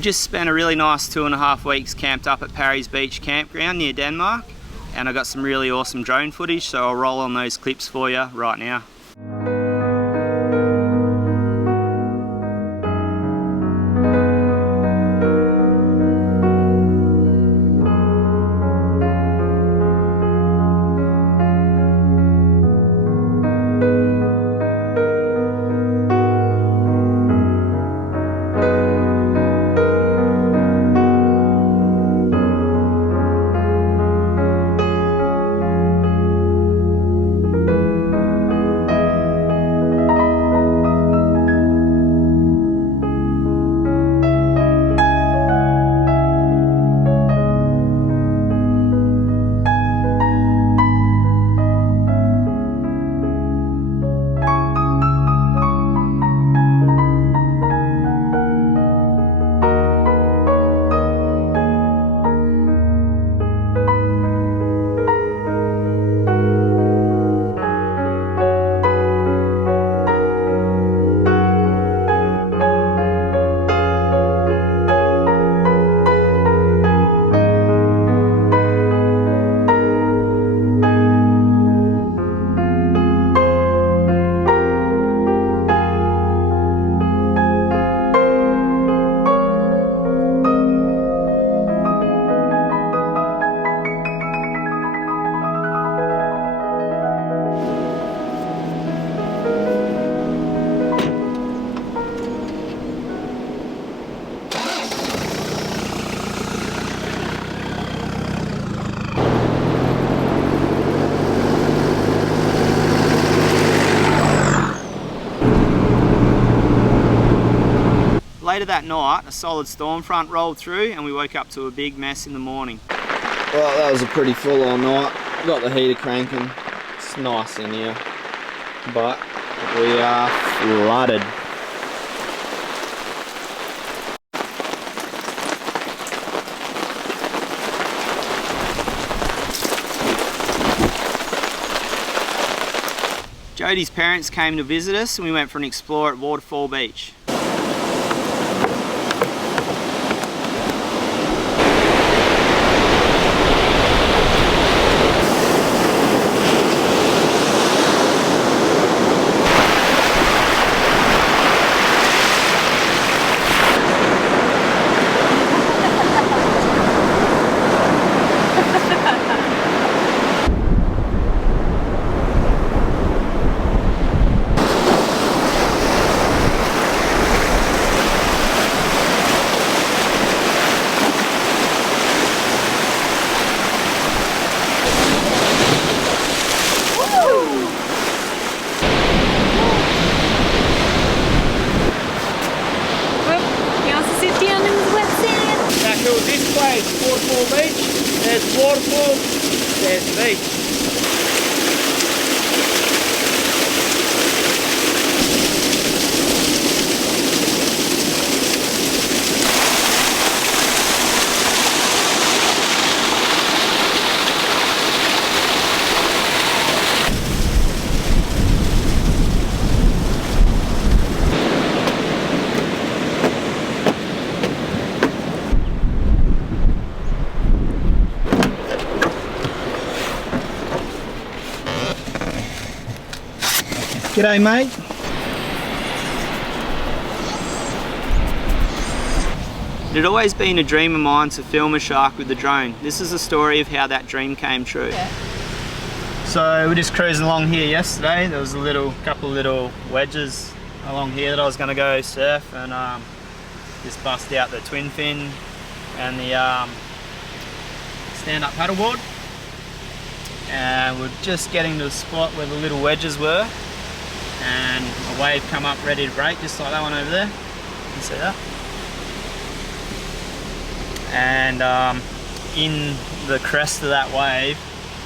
We just spent a really nice 2.5 weeks camped up at Parry's Beach campground near Denmark, and I got some really awesome drone footage, so I'll roll on those clips for you right now. Later that night, a solid storm front rolled through and we woke up to a big mess in the morning. Well, that was a pretty full-on night. Got the heater cranking. It's nice in here, but we are flooded. Jodie's parents came to visit us and we went for an explore at Waterfall Beach. This place, Waterfall Beach, there's waterfall, there's beach. G'day mate. It had always been a dream of mine to film a shark with the drone. This is the story of how that dream came true. Yeah. So we're just cruising along here yesterday. There was a couple of little wedges along here that I was going to go surf, and just bust out the twin fin and the stand-up paddleboard. And we're just getting to the spot where the little wedges were, and a wave come up ready to break, just like that one over there. You can see that. And in the crest of that wave,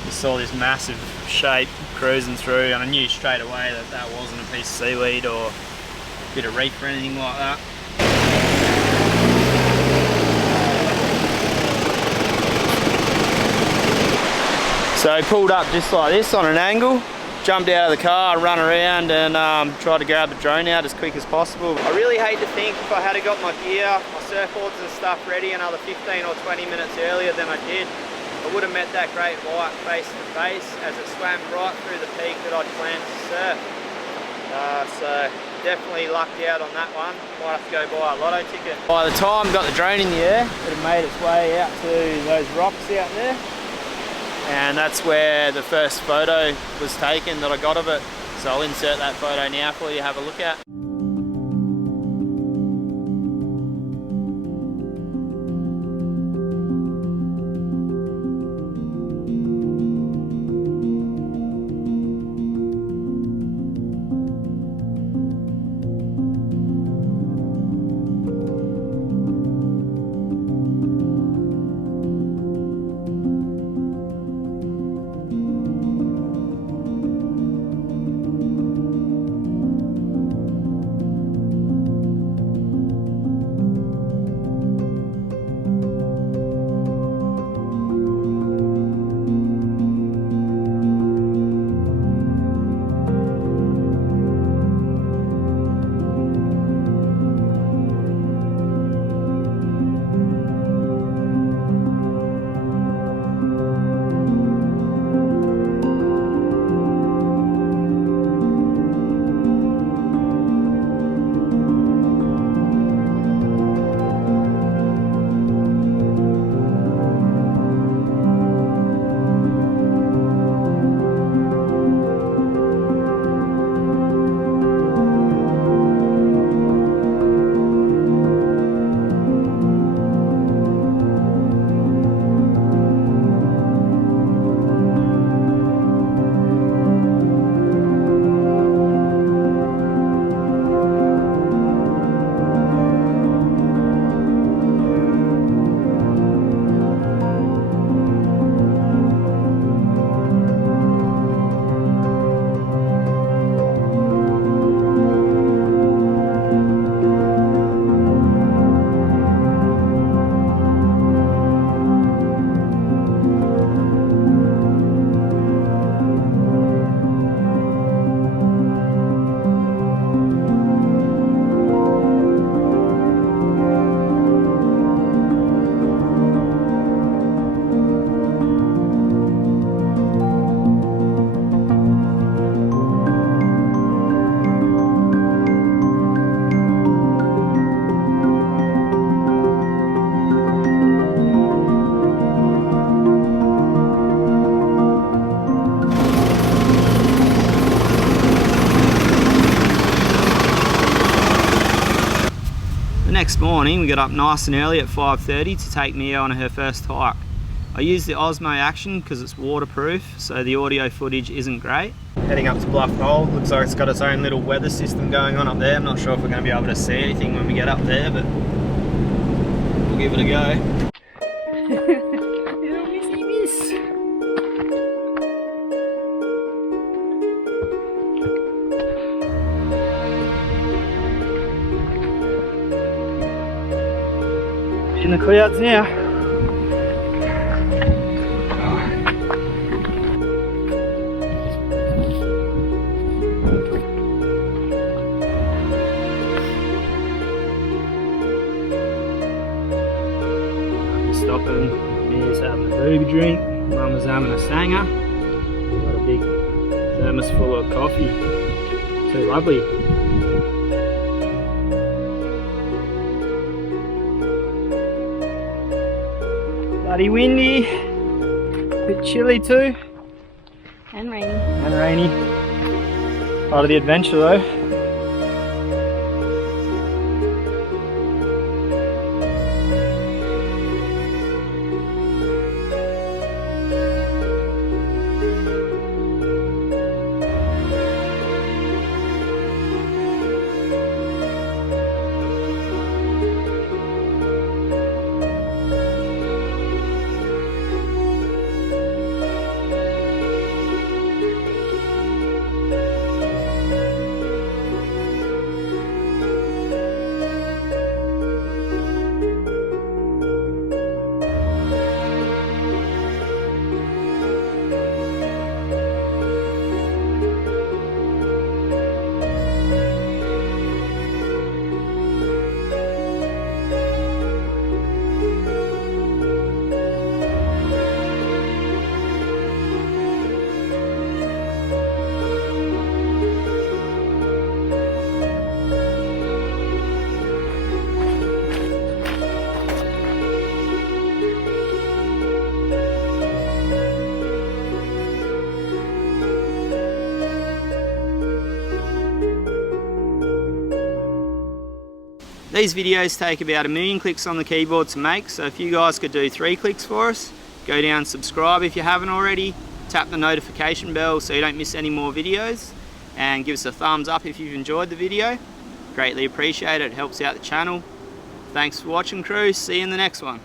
we saw this massive shape cruising through, and I knew straight away that that wasn't a piece of seaweed or a bit of reef or anything like that. So I pulled up just like this on an angle, jumped out of the car, run around and tried to grab the drone out as quick as possible. I really hate to think if I had got my gear, my surfboards and stuff ready another 15 or 20 minutes earlier than I did, I would have met that great white face to face as it swam right through the peak that I'd planned to surf. So definitely lucked out on that one. Might have to go buy a lotto ticket. By the time I got the drone in the air, it had made its way out to those rocks out there. And that's where the first photo was taken that I got of it. So I'll insert that photo now for you to have a look at. Next morning we got up nice and early at 5:30 to take Mia on her first hike. I used the Osmo Action because it's waterproof, so the audio footage isn't great. Heading up to Bluff Knoll, looks like it's got its own little weather system going on up there. I'm not sure if we're going to be able to see anything when we get up there, but we'll give it a go. Little missy miss. In the clouds now. I'm stopping. Mia's having a Boodji drink. Mama's having a sanger. Got a big thermos full of coffee. Too lovely. Bloody windy, bit chilly too. And rainy. And rainy. Part of the adventure though. These videos take about 1 million clicks on the keyboard to make, so if you guys could do 3 clicks for us, go down, subscribe if you haven't already, tap the notification bell so you don't miss any more videos, and give us a thumbs up if you've enjoyed the video. Greatly appreciate it, it helps out the channel. Thanks for watching, crew. See you in the next one.